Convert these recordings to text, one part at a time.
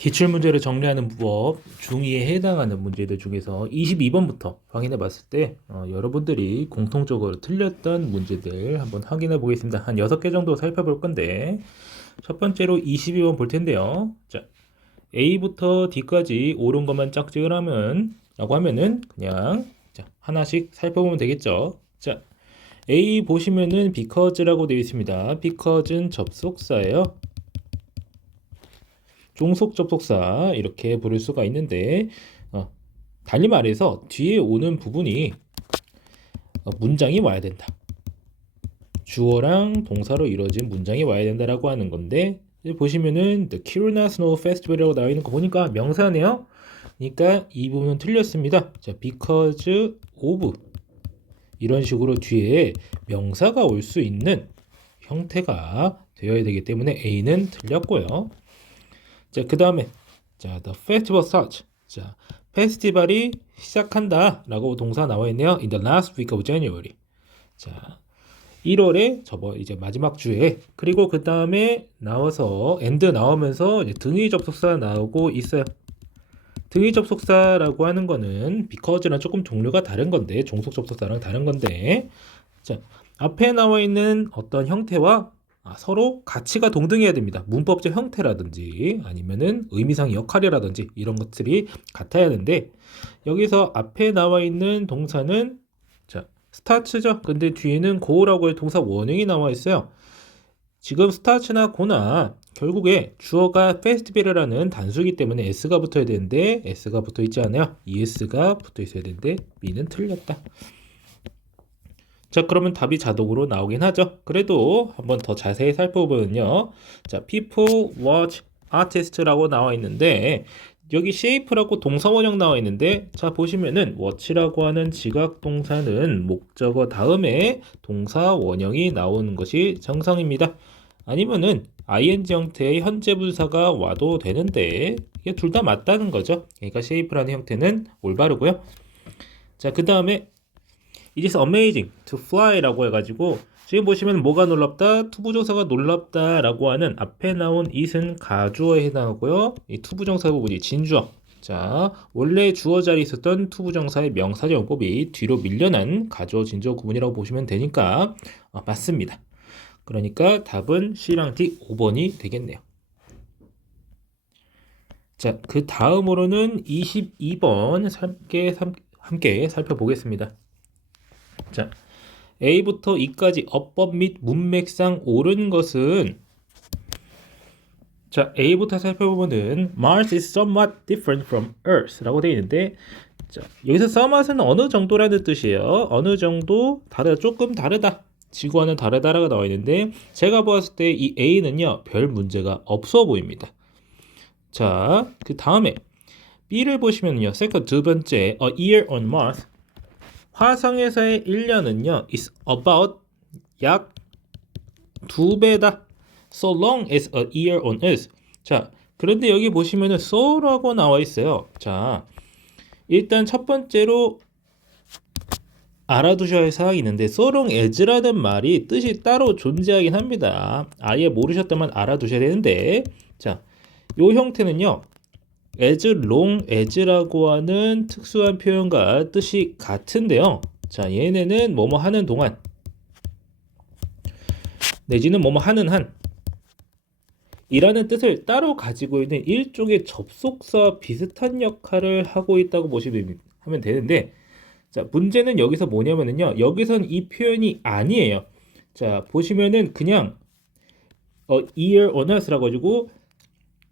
기출문제를 정리하는 법 중2에 해당하는 문제들 중에서 22번부터 확인해 봤을 때 여러분들이 공통적으로 틀렸던 문제들 한번 확인해 보겠습니다. 한 6개 정도 살펴볼 건데 첫 번째로 22번 볼 텐데요. 자, A부터 D까지 옳은 것만 짝짓을 하면 라고 하면은 그냥 자, 하나씩 살펴보면 되겠죠. 자, A 보시면은 because라고 되어 있습니다. because는 접속사예요. 종속 접속사 이렇게 부를 수가 있는데 달리 말해서 뒤에 오는 부분이 문장이 와야 된다. 주어랑 동사로 이루어진 문장이 와야 된다라고 하는 건데 보시면은 The Kiruna Snow Festival이라고 나와 있는 거 보니까 명사네요. 그러니까 이 부분은 틀렸습니다. 자, because of 이런 식으로 뒤에 명사가 올 수 있는 형태가 되어야 되기 때문에 A는 틀렸고요. 자, 그 다음에 자, the festival starts. 자, 페스티벌이 시작한다 라고 동사 나와 있네요. In the last week of January. 자, 1월에 이제 마지막 주에 그리고 그 다음에 나와서 and 나오면서 이제 등위 접속사 나오고 있어요. 등위 접속사라고 하는 거는 because랑 조금 종류가 다른 건데 종속 접속사랑 다른 건데 자, 앞에 나와 있는 어떤 형태와 서로 가치가 동등해야 됩니다. 문법적 형태라든지 아니면은 의미상 역할이라든지 이런 것들이 같아야 하는데 여기서 앞에 나와 있는 동사는 자, 스타츠죠. 근데 뒤에는 go라고 할 동사 원형이 나와 있어요. 지금 스타츠나 고나 결국에 주어가 페스티벌이라는 단수이기 때문에 s가 붙어야 되는데 s가 붙어 있지 않아요. es가 붙어 있어야 되는데 b는 틀렸다. 자, 그러면 답이 자동으로 나오긴 하죠. 그래도 한번 더 자세히 살펴보면요. 자, people watch artist라고 나와 있는데 여기 shape라고 동사 원형 나와 있는데 자, 보시면은 watch라고 하는 지각 동사는 목적어 다음에 동사 원형이 나오는 것이 정상입니다. 아니면은 ing 형태의 현재 분사가 와도 되는데 이게 둘 다 맞다는 거죠. 그러니까 shape라는 형태는 올바르고요. 자, 그 다음에 It is amazing to fly라고 해가지고 지금 보시면 뭐가 놀랍다? 투부정사가 놀랍다 라고 하는 앞에 나온 it은 가주어에 해당하고요. 이 투부정사 부분이 진주어. 자, 원래 주어 자리에 있었던 투부정사의 명사적 용법이 뒤로 밀려난 가주어 진주어 구문이라고 보시면 되니까 맞습니다. 그러니까 답은 C랑 D 5번이 되겠네요. 자, 그 다음으로는 22번 함께 살펴보겠습니다. 자, A부터 E까지 어법 및 문맥상 옳은 것은 자, A부터 살펴보면은 Mars is somewhat different from Earth 라고 되어 있는데 자, 여기서 somewhat은 어느 정도라는 뜻이에요. 어느 정도 다르다, 조금 다르다. 지구와는 다르다라고 나와 있는데 제가 보았을 때 이 A는요 별 문제가 없어 보입니다. 자, 그 다음에 B를 보시면요 second 두 번째 A year on Mars 화성에서의 1년은요 is about 약 2배다. So long as a year on Earth. 자, 그런데 여기 보시면은 so라고 나와 있어요. 자, 일단 첫 번째로 알아두셔야 할 사항이 있는데 so long as라는 말이 뜻이 따로 존재하긴 합니다. 아예 모르셨다면 알아두셔야 되는데 자, 요 형태는요 as long as라고 하는 특수한 표현과 뜻이 같은데요. 자, 얘네는 뭐뭐 하는 동안 내지는 뭐뭐 하는 한 이라는 뜻을 따로 가지고 있는 일종의 접속사와 비슷한 역할을 하고 있다고 보시면 하면 되는데 자, 문제는 여기서 뭐냐면요. 여기선 이 표현이 아니에요. 자, 보시면은 그냥 year on earth라고 가지고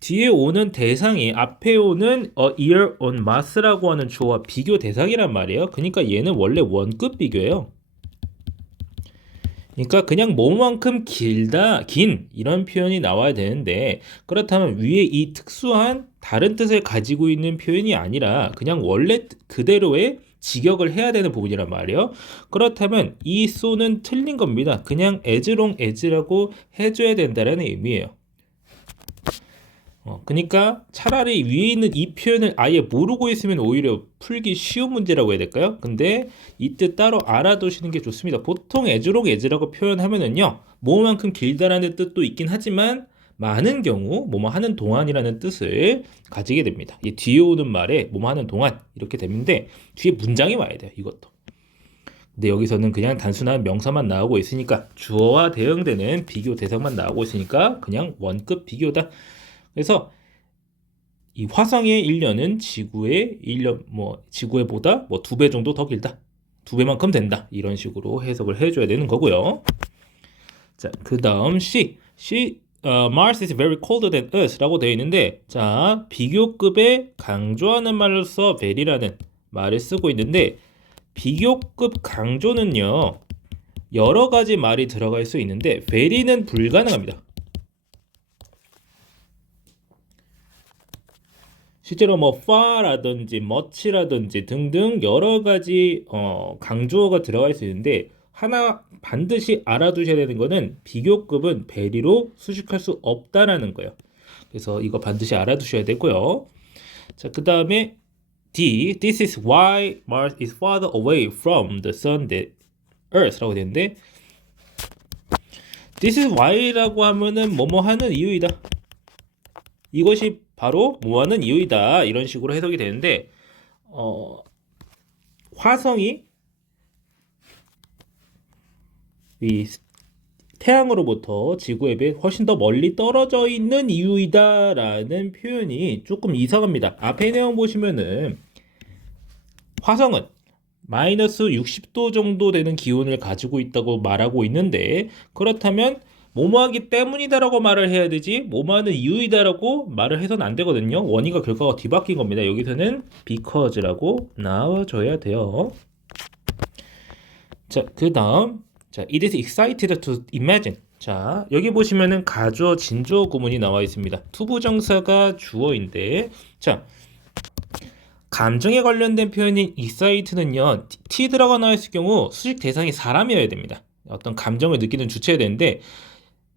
뒤에 오는 대상이 앞에 오는 year on Mars라고 하는 주어와 비교 대상이란 말이에요. 그러니까 얘는 원래 원급 비교예요. 그러니까 그냥 뭐만큼 길다, 긴 이런 표현이 나와야 되는데 그렇다면 위에 이 특수한 다른 뜻을 가지고 있는 표현이 아니라 그냥 원래 그대로의 직역을 해야 되는 부분이란 말이에요. 그렇다면 이 so는 틀린 겁니다. 그냥 as long as라고 해줘야 된다는 의미예요. 그러니까 차라리 위에 있는 이 표현을 아예 모르고 있으면 오히려 풀기 쉬운 문제라고 해야 될까요? 근데 이 뜻 따로 알아두시는 게 좋습니다. 보통 as long as라고 표현하면은요, 뭐만큼 길다라는 뜻도 있긴 하지만 많은 경우 뭐뭐 하는 동안이라는 뜻을 가지게 됩니다. 이 뒤에 오는 말에 뭐뭐 하는 동안 이렇게 되는데 뒤에 문장이 와야 돼요. 이것도. 근데 여기서는 그냥 단순한 명사만 나오고 있으니까 주어와 대응되는 비교 대상만 나오고 있으니까 그냥 원급 비교다. 그래서 이 화성의 1년은 지구의 1년 지구에보다 2배 정도 더 길다. 2배만큼 된다. 이런 식으로 해석을 해줘야 되는 거고요. 자, 그다음 C. Mars is very colder than Earth라고 되어 있는데, 자, 비교급에 강조하는 말로서 very라는 말을 쓰고 있는데, 비교급 강조는요, 여러 가지 말이 들어갈 수 있는데 very는 불가능합니다. 실제로 far라든지 much라든지 등등 여러 가지 강조어가 들어갈 수 있는데 하나 반드시 알아두셔야 되는 거는 비교급은 very로 수식할 수 없다라는 거예요. 그래서 이거 반드시 알아두셔야 되고요. 자, 그 다음에 D. This is why Mars is farther away from the sun than Earth라고 되는데 This is why라고 하면은 뭐뭐 하는 이유이다. 이것이 바로 뭐하는 이유이다. 이런 식으로 해석이 되는데 화성이 이 태양으로부터 지구에 비해 훨씬 더 멀리 떨어져 있는 이유이다 라는 표현이 조금 이상합니다. 앞에 내용 보시면은 화성은 마이너스 60도 정도 되는 기온을 가지고 있다고 말하고 있는데 그렇다면 뭐뭐하기 때문이다라고 말을 해야 되지 뭐뭐하는 이유이다라고 말을 해서는 안 되거든요. 원인과 결과가 뒤바뀐 겁니다. 여기서는 because라고 나와줘야 돼요. 자, 그 다음 자, it is excited to imagine. 자, 여기 보시면은 가주어 진주어 구문이 나와 있습니다. 투부정사가 주어인데 자, 감정에 관련된 표현인 excited는요 t 들어가 나와 있을 경우 수식 대상이 사람이어야 됩니다. 어떤 감정을 느끼는 주체여야 되는데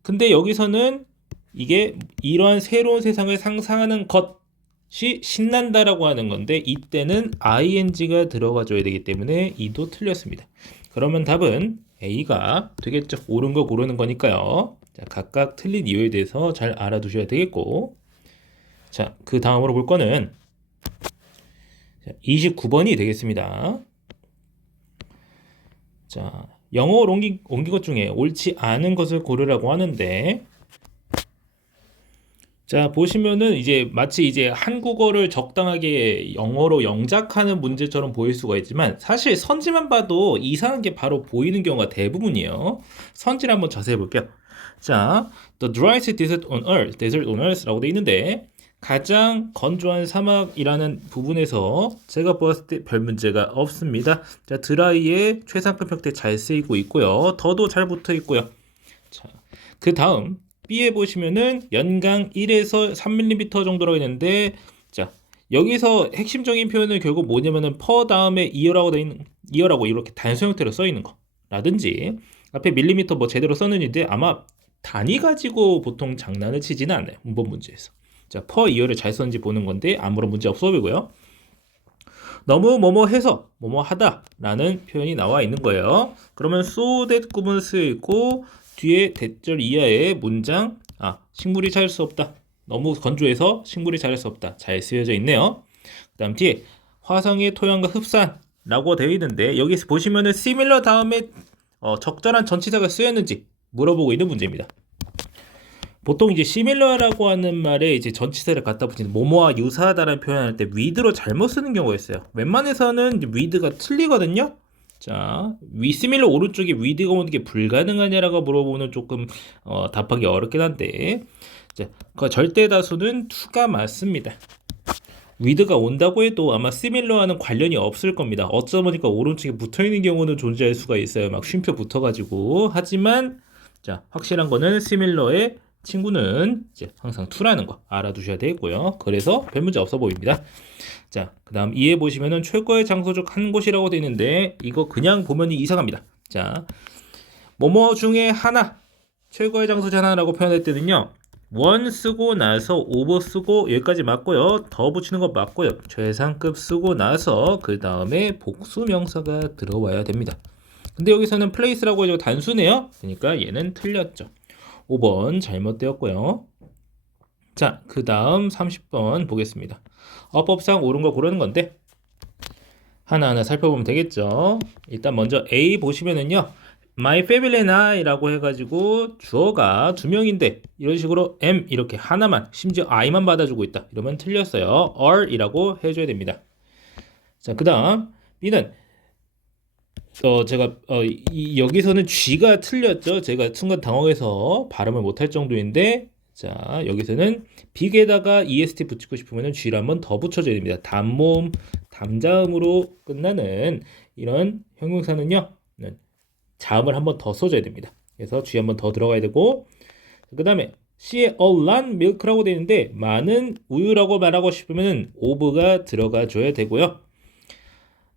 근데 여기서는 이게 이러한 새로운 세상을 상상하는 것이 신난다라고 하는 건데 이때는 ing가 들어가줘야 되기 때문에 이도 틀렸습니다. 그러면 답은 A가 되겠죠. 옳은 거 고르는 거니까요. 자, 각각 틀린 이유에 대해서 잘 알아두셔야 되겠고 자, 그 다음으로 볼 거는 29번이 되겠습니다. 자, 영어로 옮긴 것 중에 옳지 않은 것을 고르라고 하는데 자, 보시면은 이제 마치 이제 한국어를 적당하게 영어로 영작하는 문제처럼 보일 수가 있지만 사실 선지만 봐도 이상한 게 바로 보이는 경우가 대부분이에요. 선지를 한번 자세히 볼게요. 자, the driest desert on earth라고 돼 있는데 가장 건조한 사막이라는 부분에서 제가 보았을 때 별 문제가 없습니다. 자, 드라이의 최상급 형태 잘 쓰이고 있고요. 더도 잘 붙어 있고요. 자, 그 다음 B에 보시면은 연강 1에서 3mm 정도라고 있는데 자, 여기서 핵심적인 표현은 결국 뭐냐면은 per 다음에 이어라고 돼 있는 이어라고 이렇게 단수 형태로 써 있는 거 라든지 앞에 밀리미터 뭐 제대로 썼는데 아마 단위 가지고 보통 장난을 치지는 않아요. 문법 문제에서. 자, per 이어를 잘 썼는지 보는 건데 아무런 문제 없어 보이고요. 너무 뭐뭐 해서 뭐뭐 하다 라는 표현이 나와 있는 거예요. 그러면 so that 구문 쓰이고 뒤에 대절 이하의 문장 식물이 자랄 수 없다. 너무 건조해서 식물이 자랄 수 없다. 잘 쓰여져 있네요. 그 다음 뒤에 화성의 토양과 흡사라고 되어 있는데 여기서 보시면은 similar 다음에 적절한 전치사가 쓰였는지 물어보고 있는 문제입니다. 보통 이제 similar라고 하는 말에 이제 전치사를 갖다 붙이는 뭐뭐와 유사하다라는 표현할 때 with로 잘못 쓰는 경우가 있어요. 웬만해서는 with가 틀리거든요. 자, similar 오른쪽에 with가 오는 게 불가능하냐라고 물어보면 조금 답하기 어렵긴 한데 자, 그 절대 다수는 to가 맞습니다. with가 온다고 해도 아마 similar와는 관련이 없을 겁니다. 어쩌다 보니까 오른쪽에 붙어있는 경우는 존재할 수가 있어요. 막 쉼표 붙어가지고 하지만 자, 확실한 거는 similar의 친구는 이제 항상 to라는 거 알아두셔야 되고요. 그래서 별 문제 없어 보입니다. 자, 그 다음 2에 보시면은 최고의 장소 중 한 곳이라고 되어 있는데 이거 그냥 보면 이상합니다. 자, 뭐뭐 중에 하나 최고의 장소 중 하나라고 표현할 때는요 원 쓰고 나서 오버 쓰고 여기까지 맞고요. 더 붙이는 거 맞고요. 최상급 쓰고 나서 그 다음에 복수 명사가 들어와야 됩니다. 근데 여기서는 place라고 해서 단수네요. 그러니까 얘는 틀렸죠. 5번 잘못되었고요. 자, 그 다음 30번 보겠습니다. 어법상 옳은 거 고르는 건데 하나하나 살펴보면 되겠죠. 일단 먼저 A 보시면은요. My family and I라고 해가지고 주어가 두 명인데 이런 식으로 M 이렇게 하나만 심지어 I만 받아주고 있다. 이러면 틀렸어요. R이라고 해줘야 됩니다. 자, 그 다음 B는 제가 여기서는 G가 틀렸죠. 제가 순간 당황해서 발음을 못할 정도인데 자 여기서는 빅에다가 est 붙이고 싶으면 G를 한번 더 붙여줘야 됩니다. 단모음, 담자음으로 끝나는 이런 형용사는요 자음을 한번 더 써줘야 됩니다. 그래서 G 한번 더 들어가야 되고 그 다음에 C에 a lot milk라고 되어 있는데 많은 우유라고 말하고 싶으면 of가 들어가 줘야 되고요.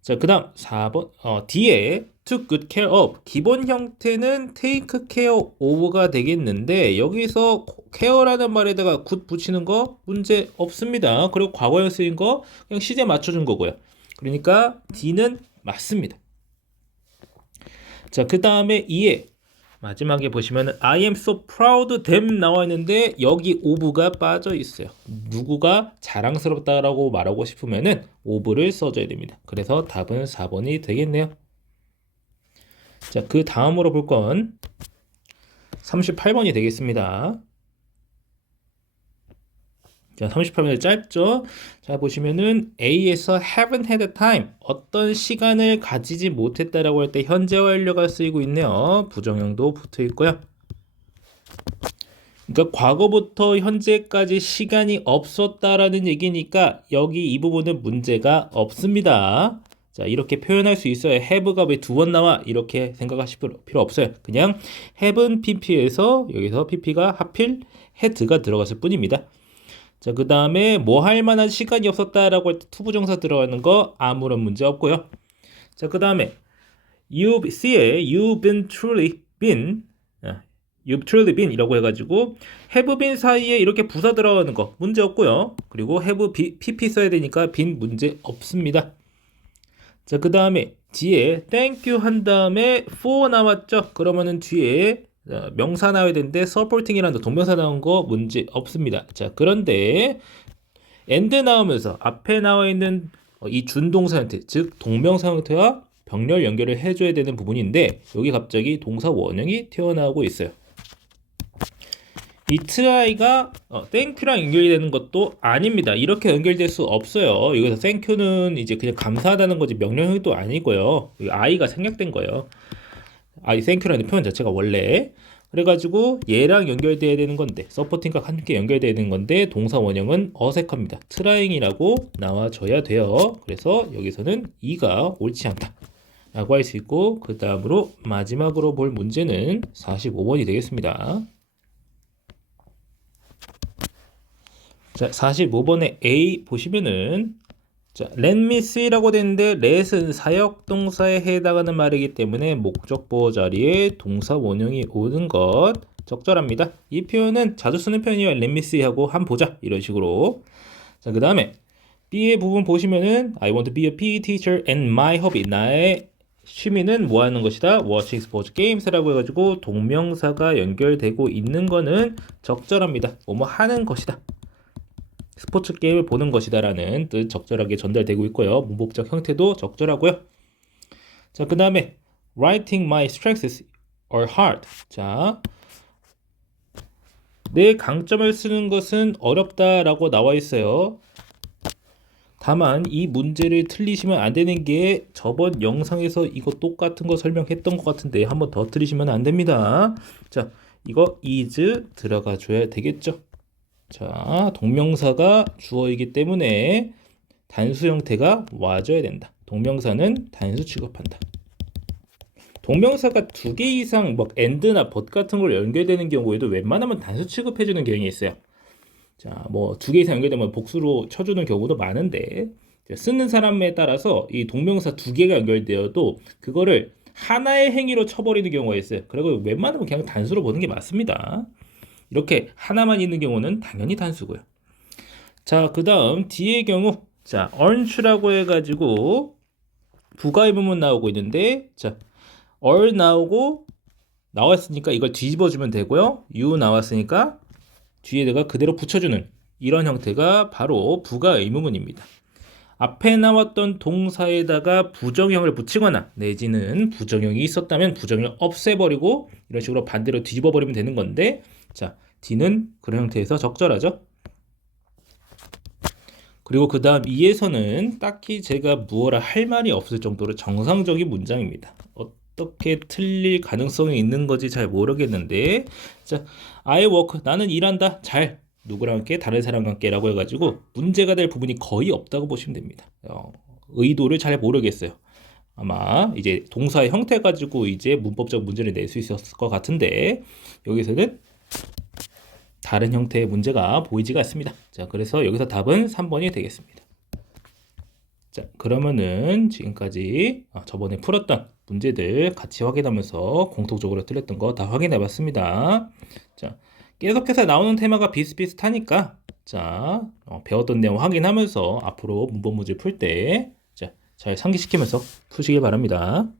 자, 그 다음 4번 D에 took good care of 기본 형태는 take care of가 되겠는데 여기서 care라는 말에다가 good 붙이는 거 문제 없습니다. 그리고 과거형 쓰인 거 그냥 시제 맞춰준 거고요. 그러니까 D는 맞습니다. 자, 그 다음에 2에 마지막에 보시면 I am so proud them 나와 있는데 여기 of가 빠져 있어요. 누구가 자랑스럽다라고 말하고 싶으면은 of를 써줘야 됩니다. 그래서 답은 4번이 되겠네요. 자, 그 다음으로 볼 건 38번이 되겠습니다. 자, 38번이 짧죠? 자, 보시면은 A에서 haven't had time 어떤 시간을 가지지 못했다라고 할 때 현재 완료가 쓰이고 있네요. 부정형도 붙어 있고요. 그러니까 과거부터 현재까지 시간이 없었다라는 얘기니까 여기 이 부분은 문제가 없습니다. 자, 이렇게 표현할 수 있어요. have가 왜 두 번 나와? 이렇게 생각하실 필요 없어요. 그냥 have는 pp에서 여기서 pp가 하필 had가 들어갔을 뿐입니다. 자, 그 다음에 뭐 할 만한 시간이 없었다라고 할 때 투부정사 들어가는 거 아무런 문제 없고요. 자, 그 다음에 C에 you've been truly been you've truly been 이라고 해가지고 have been 사이에 이렇게 부사 들어가는 거 문제 없고요. 그리고 have pp 써야 되니까 been 문제 없습니다. 자, 그 다음에 뒤에 thank you 한 다음에 for 나왔죠. 그러면은 뒤에 명사 나와야 되는데 supporting이라는 동명사 나온 거 문제 없습니다. 자, 그런데 and 나오면서 앞에 나와 있는 이 준동사 형태, 즉 동명사 형태와 병렬 연결을 해줘야 되는 부분인데 여기 갑자기 동사 원형이 튀어나오고 있어요. 이 try가 thank유랑 연결이 되는 것도 아닙니다. 이렇게 연결될 수 없어요. 여기서 thank유는 이제 그냥 감사하다는 거지 명령형도 아니고요. i가 생략된 거예요. thank유라는 표현 자체가 원래 그래가지고 얘랑 연결돼야 되는 건데 서포팅과 함께 연결돼야 되는 건데 동사 원형은 어색합니다. trying이라고 나와줘야 돼요. 그래서 여기서는 이가 옳지 않다 라고 할 수 있고 그 다음으로 마지막으로 볼 문제는 45번이 되겠습니다. 자, 45번에 A 보시면은 자, let me see라고 되는데 let은 사역동사에 해당하는 말이기 때문에 목적 보호 자리에 동사 원형이 오는 것 적절합니다. 이 표현은 자주 쓰는 표현이에요. let me see 하고 한 보자 이런 식으로. 자, 그 다음에 B의 부분 보시면은 I want to be a PE teacher and my hobby 나의 취미는 뭐 하는 것이다? watching sports games라고 해가지고 동명사가 연결되고 있는 거는 적절합니다. 뭐뭐 하는 것이다. 스포츠 게임을 보는 것이다 라는 뜻 적절하게 전달되고 있고요. 문법적 형태도 적절하고요. 자, 그 다음에 writing my strengths are hard. 자, 내 강점을 쓰는 것은 어렵다 라고 나와 있어요. 다만 이 문제를 틀리시면 안 되는 게 저번 영상에서 이거 똑같은 거 설명했던 것 같은데 한번 더 틀리시면 안 됩니다. 자, 이거 is 들어가 줘야 되겠죠. 자, 동명사가 주어이기 때문에 단수 형태가 와줘야 된다. 동명사는 단수 취급한다. 동명사가 두 개 이상 뭐 and나 but 같은 걸 연결되는 경우에도 웬만하면 단수 취급해주는 경향이 있어요. 자, 뭐 두 개 이상 연결되면 복수로 쳐주는 경우도 많은데 쓰는 사람에 따라서 이 동명사 두 개가 연결되어도 그거를 하나의 행위로 쳐버리는 경우가 있어요. 그리고 웬만하면 그냥 단수로 보는 게 맞습니다. 이렇게 하나만 있는 경우는 당연히 단수고요. 자, 그 다음 D의 경우 자, earn라고 해가지고 부가의 부분 나오고 있는데 자, nausea 나오고 나왔으니까 이걸 뒤집어주면 되고요. you 나왔으니까 뒤에다가 그대로 붙여주는 이런 형태가 바로 부가 의문문입니다. 앞에 나왔던 동사에다가 부정형을 붙이거나 내지는 부정형이 있었다면 부정형을 없애버리고 이런 식으로 반대로 뒤집어버리면 되는 건데, 자, D는 그런 형태에서 적절하죠. 그리고 그 다음 2에서는 딱히 제가 무엇라 할 말이 없을 정도로 정상적인 문장입니다. 어떻게 틀릴 가능성이 있는 건지 잘 모르겠는데, 자, I work, 나는 일한다, 잘, 누구랑 함께, 다른 사람과 함께 라고 해가지고 문제가 될 부분이 거의 없다고 보시면 됩니다. 의도를 잘 모르겠어요. 아마 이제 동사의 형태 가지고 이제 문법적 문제를 낼 수 있었을 것 같은데, 여기서는 다른 형태의 문제가 보이지가 않습니다. 자, 그래서 여기서 답은 3번이 되겠습니다. 자, 그러면은 지금까지 저번에 풀었던 문제들 같이 확인하면서 공통적으로 틀렸던 거 다 확인해 봤습니다. 자, 계속해서 나오는 테마가 비슷비슷하니까, 자, 배웠던 내용 확인하면서 앞으로 문법 문제 풀 때 잘 상기시키면서 푸시길 바랍니다.